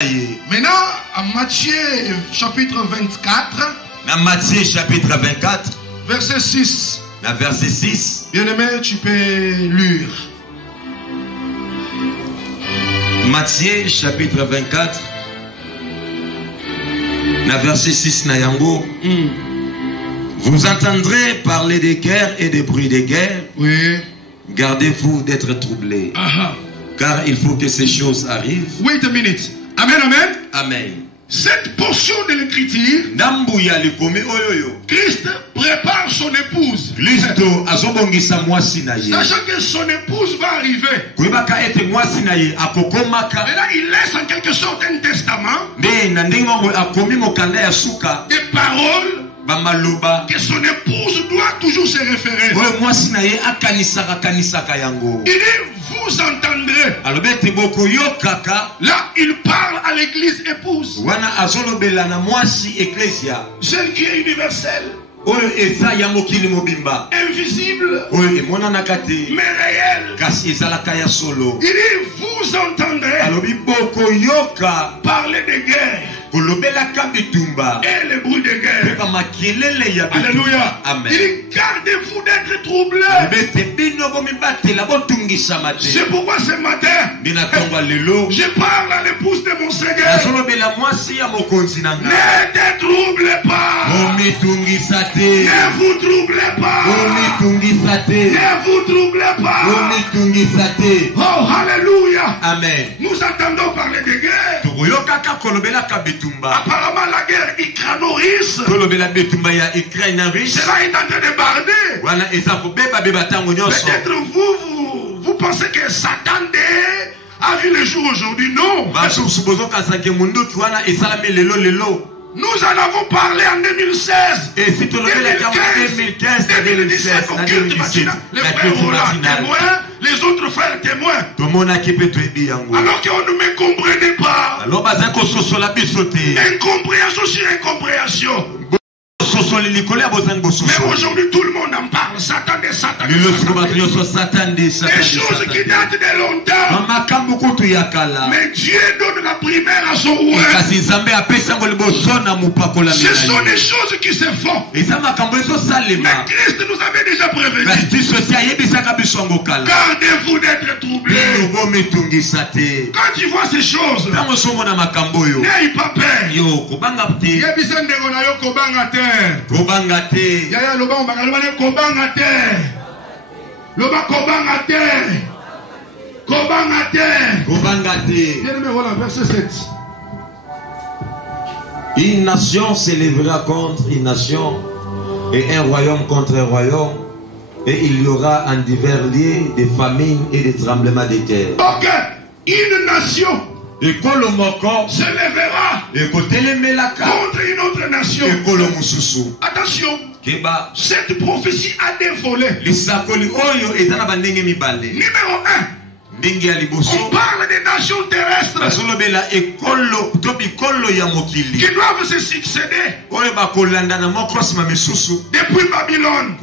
Maintenant, à Matthieu chapitre 24. Dans Matthieu chapitre 24. Verset 6. Dans verset 6. Bien-aimé, tu peux lire. Matthieu chapitre 24. Dans verset 6 na yango. Vous entendrez parler des guerres et des bruits des guerres. Oui. Gardez-vous d'être troublés. Car il faut que ces choses arrivent. Wait a minute. Amen, amen. Amen. Cette portion de l'écriture, Christ prépare son épouse. Sachant que son épouse va arriver. Et là, il laisse en quelque sorte un testament. Des paroles que son épouse doit toujours se référer. Il dit, vous entendrez. Là, il parle à l'église épouse. Celle qui est universelle. Invisible. Mais réelle. Il dit, vous entendrez parler de guerre. Et les bruits de guerre. Alléluia. Amen. Il dit, gardez-vous d'être troublés. C'est pourquoi ce matin, je parle à l'épouse de mon Seigneur. Ne te troublez pas. Ne vous troublez pas. Ne vous troublez pas. Oh, alléluia. Amen. Nous entendons parler de guerre. Apparemment, la guerre Ukraine-Russe, cela est en train de barder. Peut-être vous pensez que Satan a vu le jour aujourd'hui. Non. Nous en avons parlé en 2016. 2015, 2017, les frères témoins, les autres frères témoins. Alors qu'on ne me comprenait pas. Incompréhension sur incompréhension. Mais aujourd'hui tout le monde en parle. Satan des Satan. Des choses qui datent de longtemps. Mais Dieu donne la primaire à son roi. Ce sont des choses qui se font. Mais Christ nous avait déjà prévenu. Gardez-vous d'être troublés. Quand tu vois ces choses, n'aie pas peur. Kobanga te. Yaya loba kobanga te. Loba kobanga te. Kobanga te. Kobanga te. Bien-aimé, voilà, verset 7. Une nation s'élèvera contre une nation et un royaume contre un royaume, et il y aura en divers lieux des famines et des tremblements de terre. Ok, une nation se lèvera contre une autre nation. Attention, cette prophétie a des volets. Numéro 1, on parle des nations terrestres qui doivent se succéder depuis Babylone,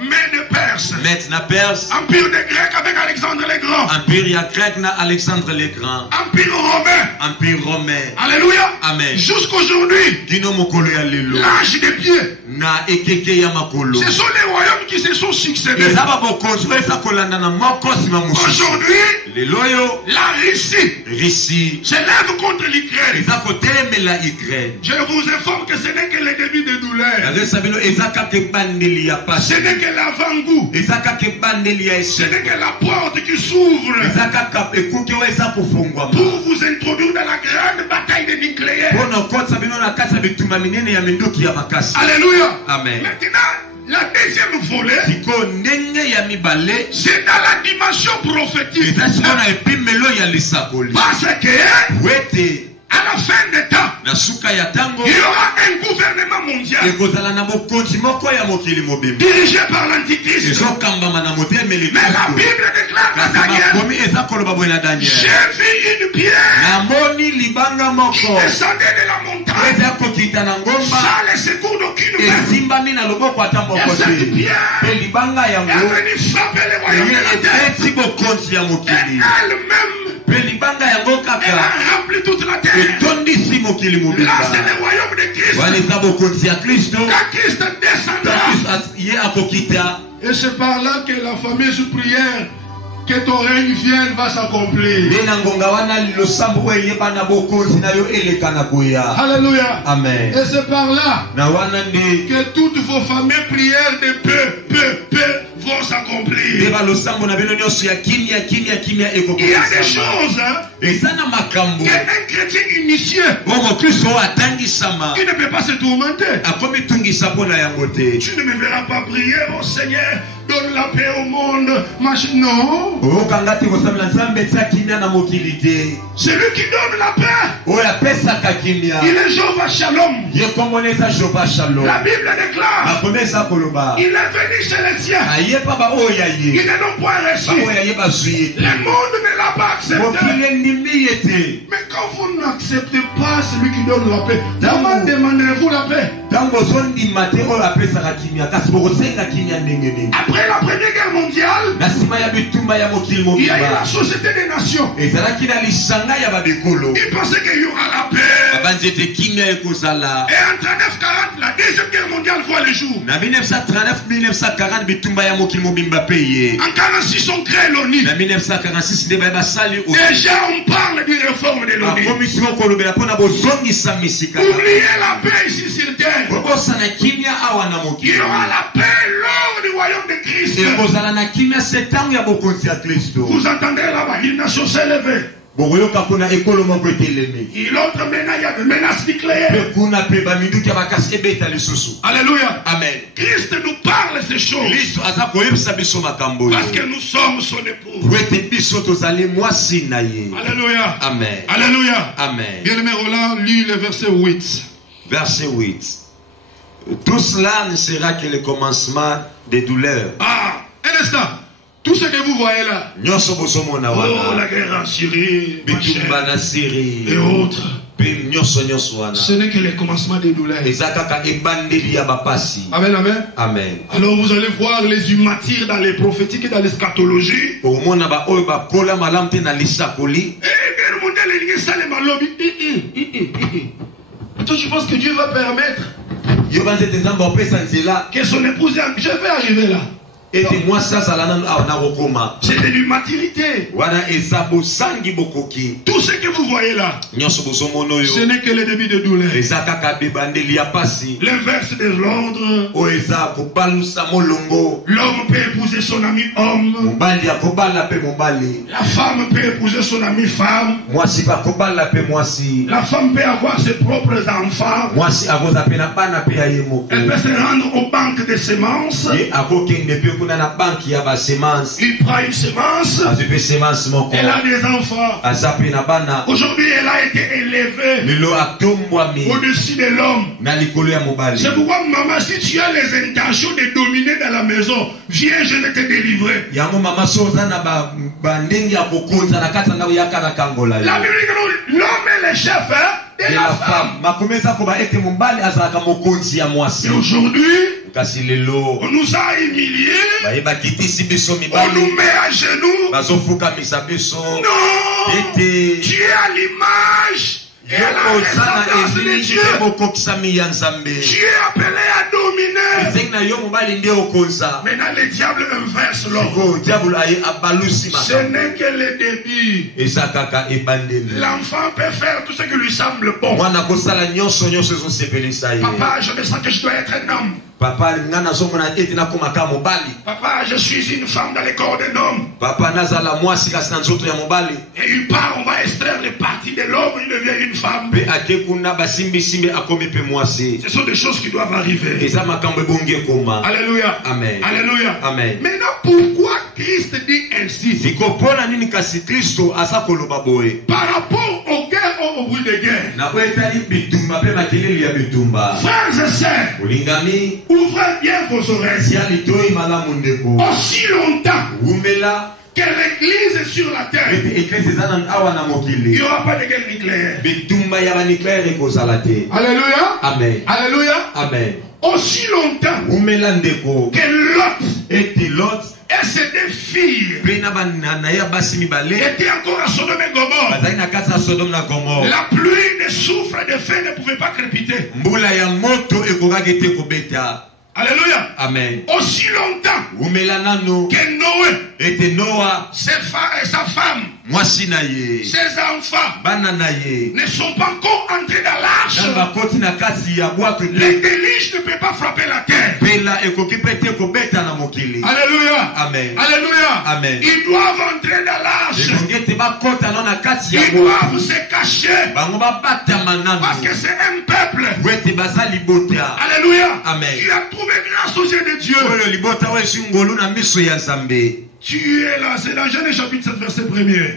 mais de Perse, empire des Grecs avec Alexandre le Grand, empire romain, alléluia, amen, jusqu'aujourd'hui, l'âge des pieds. Ce sont les royaumes qui se sont succédés. Aujourd'hui, la Russie s'élève contre l'Ukraine. Je vous informe que ce n'est que le début de douleur. Ce n'est que l'avant-goût. Ce n'est que la porte qui s'ouvre pour vous introduire dans la grande bataille de nucléaire. Alléluia. Amen. Maintenant, la deuxième volet, c'est dans la dimension prophétique. Parce que à la fin des temps, il y aura un gouvernement mondial dirigé par l'Antichrist. Mais la Bible déclare dans Daniel, j'ai vu une pierre qui descendait de la montagne sans le secours d'aucune main. Et cette pierre est venue frapper les royaumes de la terre. Et elle-même Elle a rempli toute la terre. Là, c'est le royaume de Christ. Quand Christ descendra. Et c'est par là que la fameuse prière que ton règne vienne va s'accomplir. Alléluia. Amen. Et c'est par là que toutes vos fameuses prières de peu vont s'accomplir. Il y a des choses qu'un chrétien initié qui ne peut pas se tourmenter. Tu ne me verras pas prier, oh Seigneur, donne la paix au monde. Non. C'est lui qui donne la paix. Il est Jéhovah Shalom. La Bible déclare il est venu chez les siens. Ils ne l'ont point reçu. Le monde ne l'a pas accepté. Mais quand vous n'acceptez pas celui qui donne la paix, comment demandez-vous la paix? Après la Première Guerre mondiale, il y a eu la Société des Nations. Ils pensaient qu'il y aura la paix. Et en 1939-40, la Deuxième Guerre mondiale voit le jour. En 1946, on crée l'ONU. Déjà, on parle d'une réforme de l'ONU. Oubliez la paix ici sur terre. Il y aura la paix lors du royaume de Christ. Vous entendez là-bas, une nation s'est levée. Et l'autre maintenant, il y a des menaces nucléaires. Alléluia. Amen. Christ nous parle de ces choses. Parce que nous sommes son époux. Alléluia. Amen. Alléluia. Amen. Bien-aimé Roland, lis le verset 8. Verset 8. Tout cela ne sera que le commencement des douleurs. Ah, un instant. Tout ce que vous voyez là. Oh, la guerre en Syrie, et autres. Ce n'est que le commencement des douleurs. Amen, amen. Amen. Alors vous allez voir les humatires dans les prophétiques et dans l'eschatologie. Et toi tu penses que Dieu va permettre que son épouse dise je vais arriver là. C'est de l'immaturité. Tout ce que vous voyez là, ce n'est que le début de douleur. L'inverse de l'ordre. L'homme peut épouser son ami homme. La femme peut épouser son ami femme. La femme peut avoir ses propres enfants. Elle peut se rendre aux banques de semences. Il prend une semence. Elle a des enfants. Aujourd'hui, elle a été élevée au-dessus de l'homme. C'est pourquoi, maman, si tu as les intentions de dominer dans la maison, viens, je vais te délivrer. La Bible dit que l'homme est le chef de la femme. Et aujourd'hui, on nous a humiliés. On nous met à genoux. Non. Tu es à l'image et à la ressemblance de Dieu. Tu es appelé à dominer. Maintenant le diable inverse l'homme. Ce n'est que le début. L'enfant peut faire tout ce qui lui semble bon. Papa, je me sens que je dois être un homme. Papa, je suis une femme dans le corps d'un homme. Et il part, on va extraire les parties de l'homme, il devient une femme. Ce sont des choses qui doivent arriver. Alléluia. Amen. Alléluia. Amen. Maintenant, pourquoi Christ dit ainsi? Par rapport aux guerres, au bruit de guerre. Frères et sœurs, ouvrez bien vos oreilles. Aussi longtemps que l'église est sur la terre, il n'y aura pas de guerre nucléaire. Alléluia. Amen. Alléluia. Amen. Aussi longtemps que Lot Et ces deux filles étaient encore à Sodome et Gomorrhe. La pluie de soufre et de feu ne pouvait pas crépiter. Alléluia. Amen. Aussi longtemps que Noé était Noah, sa femme, ses enfants ne sont pas encore entrés dans l'arche. Les déluges ne peuvent pas frapper la terre. Alléluia. Amen. Alléluia. Amen. Ils doivent entrer dans l'arche. Ils doivent se cacher. Parce que c'est un peuple. Alléluia. Amen. Tu as trouvé grâce aux yeux de Dieu. Tu es là, c'est dans Genèse chapitre 7 verset 1er.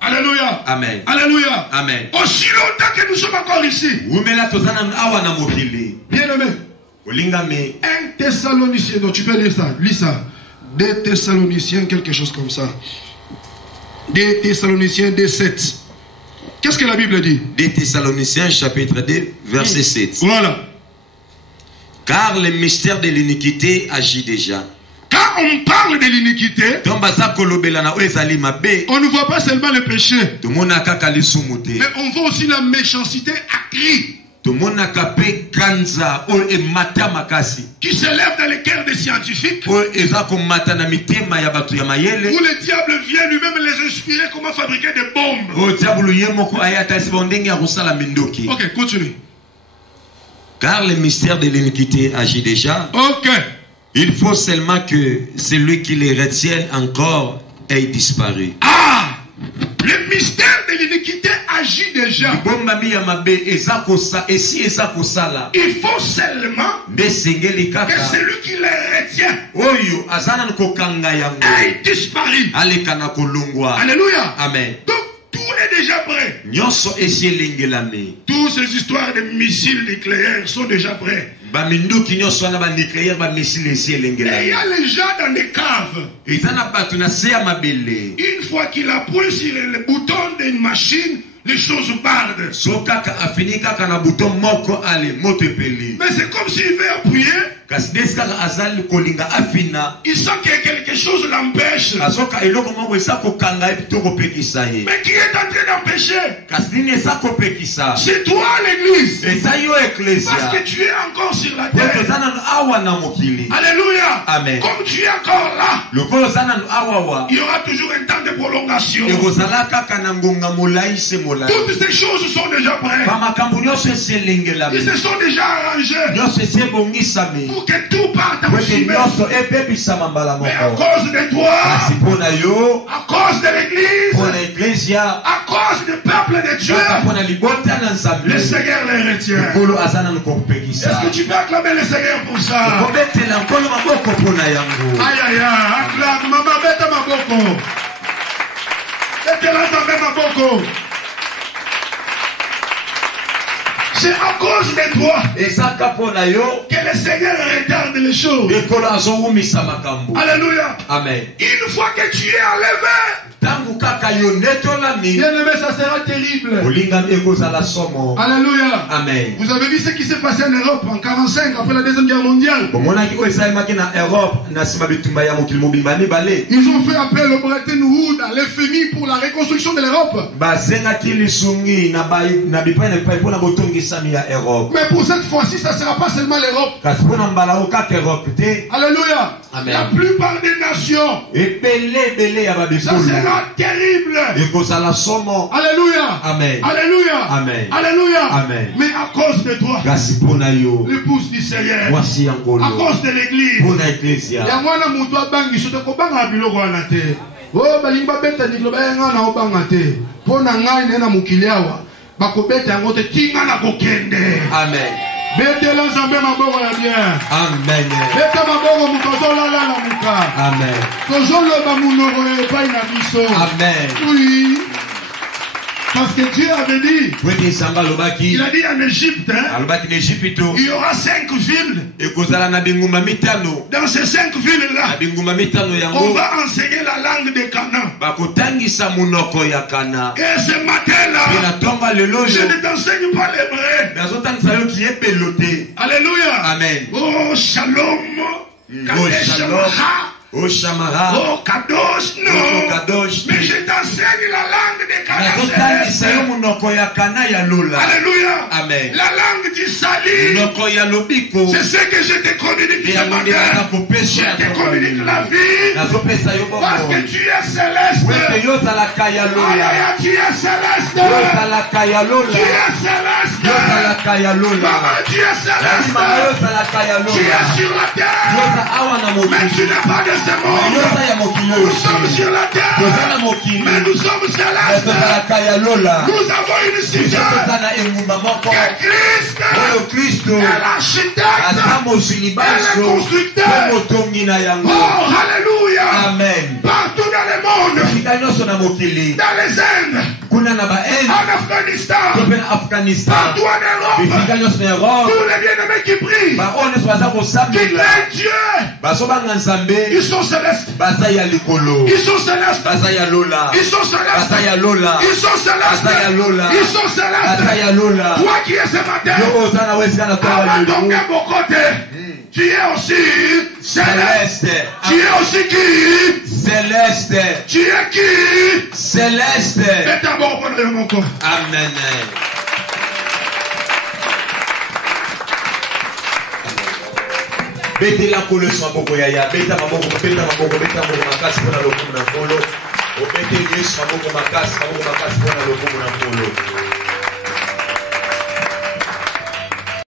Alléluia. Amen. Alléluia. Amen. Aussi longtemps que nous sommes encore ici. Bien aimé. 1 Thessaloniciens, donc tu peux lire ça. Lis ça. 2 Thessaloniciens, quelque chose comme ça. 2 Thessaloniciens 2:7. Qu'est-ce que la Bible dit? 2 Thessaloniciens chapitre 2 verset 7. Voilà. Car le mystère de l'iniquité agit déjà. Quand on parle de l'iniquité, on ne voit pas seulement le péché, mais on voit aussi la méchanceté accrue qui s'élève dans les cœurs des scientifiques, où le diable vient lui-même les inspirer comment fabriquer des bombes. Ok, continue. Car le mystère de l'iniquité agit déjà. Ok. Il faut seulement que celui qui les retienne encore ait disparu. Ah! Le mystère de l'iniquité agit déjà. Il faut seulement que celui qui les retient ait disparu. Alléluia. Amen. Donc tout est déjà prêt. Toutes ces histoires de missiles nucléaires sont déjà prêts. Mais il y a les gens dans les caves. Une fois qu'il appuie sur le bouton d'une machine, les choses bardent. Mais c'est comme s'il veut appuyer. Il sent que quelque chose l'empêche. Mais qui est en train d'empêcher? C'est toi l'église. Parce que tu es encore sur la terre. Alléluia. Amen. Comme tu es encore là, il y aura toujours un temps de prolongation. Toutes ces choses sont déjà prêtes. Ils se sont déjà arrangés pour que tout parte en chemin. Mais à cause de toi, à cause de l'église, à cause du peuple de Dieu, le Seigneur les retient. Est-ce que tu peux acclamer le Seigneur pour ça? Aïe aïe aïe, acclame, maman, bête ma boko. Bête la boko. C'est à cause de toi que le Seigneur retarde les choses. Alléluia. Amen. Une fois que tu es enlevé, bien-aimé, ça sera terrible. Alléluia. Amen. Vous avez vu ce qui s'est passé en Europe en 1945 après la Deuxième Guerre mondiale. Ils ont fait appel au Bretton Woods, à l'FMI pour la reconstruction de l'Europe. Mais pour cette fois-ci, ça ne sera pas seulement l'Europe. Alléluia. Amen. La plupart des nations, ça sera terrible. Alléluia. Amen. Alléluia. Amen. Alléluia. Amen. Mais à cause de toi, l'épouse du Seigneur, à cause de l'église, il y a un bangi soto ko banga biloko wana te. Oh balimba beta diklo bayenga na obanga te. Pona ngai nena mukiliawa. Bakobeta yango te tinga na kokende. Amen. Bete la nzambe maboko ya bien. Amen. Beta maboko mukozola la na muka. Amen. Kozoloba munoko epai na biso. Amen. Oui. Parce que Dieu avait dit, il a dit en Égypte, il y aura 5 villes. Dans ces 5 villes-là, on va enseigner la langue de Canaan. Et ce matin-là, je ne t'enseigne pas l'hébreu. Alléluia. Amen. Oh, shalom. Oh, shalom. Oh Shamara. Oh Kadosh, non. Kadosh. Mais je t'enseigne la langue des Cana célestes. Alléluia. Amen. La langue du salut. C'est ce que je te communique ce matin. Je te communique la vie. Parce que tu es céleste. Alléluia, tu es céleste. Tu es céleste. Maman, tu es céleste. Tu es sur la terre. Mais tu n'es pas de ce monde. Nous sommes sur la terre. Mais nous sommes célestes. Nous avons une cité. Que Christ est l'architecte. Et le constructeur. Oh, alléluia. Amen. Partout dans le monde. Dans les Indes. En Afghanistan. Partout en Europe. Tous les bien-aimés qui prient. Qui craignent Dieu. Ils sont célestes. Ils sont célestes. Ils sont célestes. Ils sont célestes. Ils sont célestes. Toi qui es ce matin. Avant ton côté. Tu es aussi céleste. Tu es aussi qui? Céleste. Tu es qui? Céleste. Mets ta main au de mon corps. Amen. Bete la kolo so maboko yaya. Beta maboko makasi pona lokumu na kolo. Obete Yesu maboko makasi pona lokumu na kolo.